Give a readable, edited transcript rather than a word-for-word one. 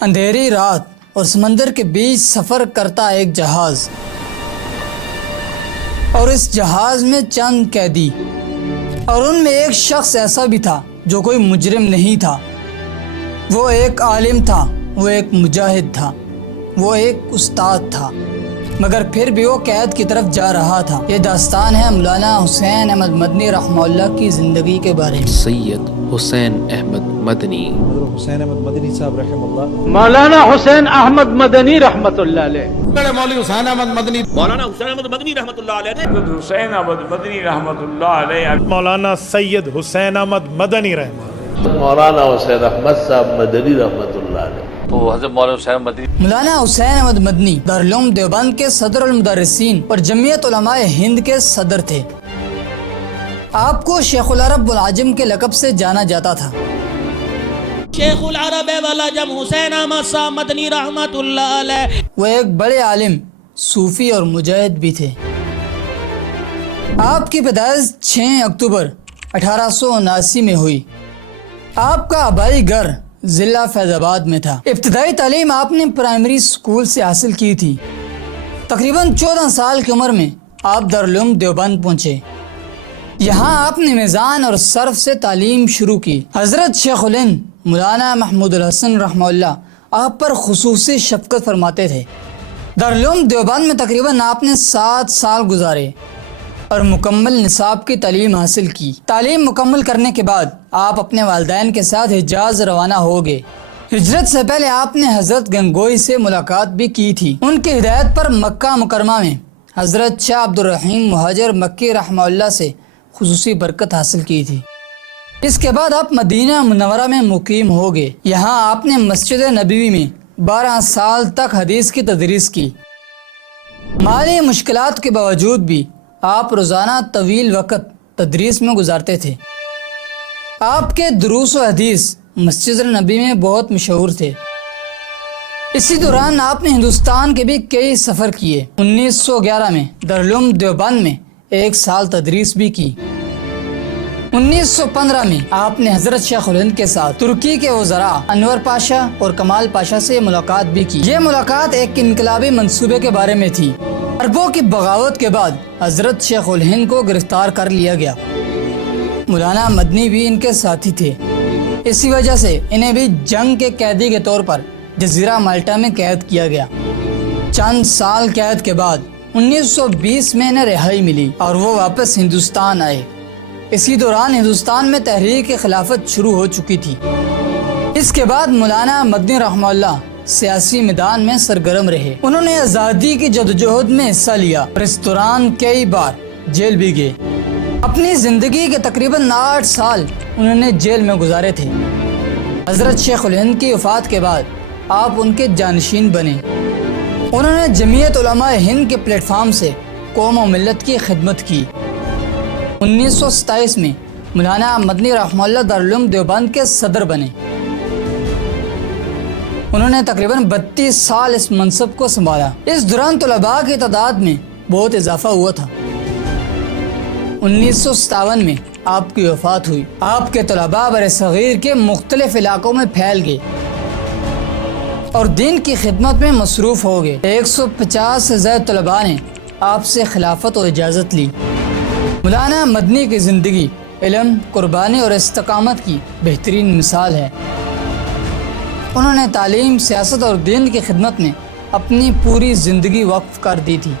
اندھیری رات اور سمندر کے بیچ سفر کرتا ایک جہاز، اور اس جہاز میں چند قیدی، اور ان میں ایک شخص ایسا بھی تھا جو کوئی مجرم نہیں تھا۔ وہ ایک عالم تھا، وہ ایک مجاہد تھا، وہ ایک استاد تھا، مگر پھر بھی وہ قید کی طرف جا رہا تھا۔ یہ داستان ہے مولانا حسین احمد مدنی رحمہ اللہ کی زندگی کے بارے میں۔ سید حسین احمد مدنی، حسین احمد مدنی صاحب رحمہ اللہ، مولانا حسین احمد مدنی رحمت اللہ علیہ، مولوی حسین احمد مدنی، مولانا حسین احمد مدنی رحمۃ اللہ علیہ، حسین احمد مدنی رحمۃ اللہ علیہ، مولانا سید حسین احمد مدنی رحمۃ، مولانا حسین احمد صاحب مدنی رحمۃ اللہ علیہ، تو حضرت مولانا حسین مدنی۔ مولانا حسین احمد مدنی دارالعلوم دیوبند کے صدر المدرسین اور جمعیت علماء ہند کے صدر تھے۔ آپ کو شیخ العرب والعجم کے لقب سے جانا جاتا تھا۔ شیخ العرب والعجم حسین احمد صاحب مدنی رحمت اللہ علیہ۔ وہ ایک بڑے عالم، صوفی اور مجاہد بھی تھے۔ آپ کی پیدائش 6 اکتوبر 1879 میں ہوئی۔ آپ کا آبائی گھر ضلع فیض آباد میں تھا۔ ابتدائی تعلیم آپ نے پرائمری اسکول سے حاصل کی تھی۔ تقریباً 14 سال کی عمر میں آپ دارالعلوم دیوبند پہنچے۔ یہاں آپ نے میزان اور صرف سے تعلیم شروع کی۔ حضرت شیخ الہند مولانا محمود الحسن رحمہ اللہ آپ پر خصوصی شفقت فرماتے تھے۔ دارالعلوم دیوبند میں تقریباً آپ نے 7 سال گزارے اور مکمل نصاب کی تعلیم حاصل کی۔ تعلیم مکمل کرنے کے بعد آپ اپنے والدین کے ساتھ حجاز روانہ ہو گئے۔ ہجرت سے پہلے آپ نے حضرت گنگوئی سے ملاقات بھی کی تھی۔ ان کی ہدایت پر مکہ مکرمہ میں حضرت شاہ عبد الرحیم مہاجر مکی رحمہ اللہ سے خصوصی برکت حاصل کی تھی۔ اس کے بعد آپ مدینہ منورہ میں مقیم ہو گئے۔ یہاں آپ نے مسجد نبوی میں 12 سال تک حدیث کی تدریس کی۔ مالی مشکلات کے باوجود بھی آپ روزانہ طویل وقت تدریس میں گزارتے تھے۔ آپ کے دروس و حدیث مسجد نبی میں بہت مشہور تھے۔ اسی دوران آپ نے ہندوستان کے بھی کئی سفر کیے۔ 1911 میں دارالعلوم دیوبند میں 1 سال تدریس بھی کی۔ 1915 میں آپ نے حضرت شیخ الہند کے ساتھ ترکی کے وزراء انور پاشا اور کمال پاشا سے ملاقات بھی کی۔ یہ ملاقات ایک انقلابی منصوبے کے بارے میں تھی۔ عربوں کی بغاوت کے بعد حضرت شیخ الہند کو گرفتار کر لیا گیا۔ مولانا مدنی بھی ان کے ساتھی تھے۔ اسی وجہ سے انہیں بھی جنگ کے قیدی کے طور پر جزیرہ مالٹا میں قید کیا گیا۔ چند سال قید کے بعد 1920 میں انہیں رہائی ملی اور وہ واپس ہندوستان آئے۔ اسی دوران ہندوستان میں تحریک خلافت شروع ہو چکی تھی۔ اس کے بعد مولانا مدنی رحمہ اللہ سیاسی میدان میں سرگرم رہے۔ انہوں نے آزادی کی جدوجہد میں حصہ لیا اور اس دوران کئی بار جیل بھی گئے۔ اپنی زندگی کے تقریباً 8 سال انہوں نے جیل میں گزارے تھے۔ حضرت شیخ الہند کی وفات کے بعد آپ ان کے جانشین بنے۔ انہوں نے جمعیت علماء ہند کے پلیٹ فارم سے قوم و ملت کی خدمت کی۔ 1927 میں مولانا مدنی رحمہ اللہ دارالعلوم دیوبند کے صدر بنے۔ انہوں نے تقریباً 32 سال اس منصب کو سنبھالا۔ اس دوران طلباء کی تعداد میں بہت اضافہ ہوا تھا۔ 1957 میں آپ کی وفات ہوئی۔ آپ کے طلباء برصغیر کے مختلف علاقوں میں پھیل گئے اور دین کی خدمت میں مصروف ہو گئے۔ 150 سے زیادہ طلباء نے آپ سے خلافت اور اجازت لی۔ مولانا مدنی کی زندگی علم، قربانی اور استقامت کی بہترین مثال ہے۔ انہوں نے تعلیم، سیاست اور دین کی خدمت میں اپنی پوری زندگی وقف کر دی تھی۔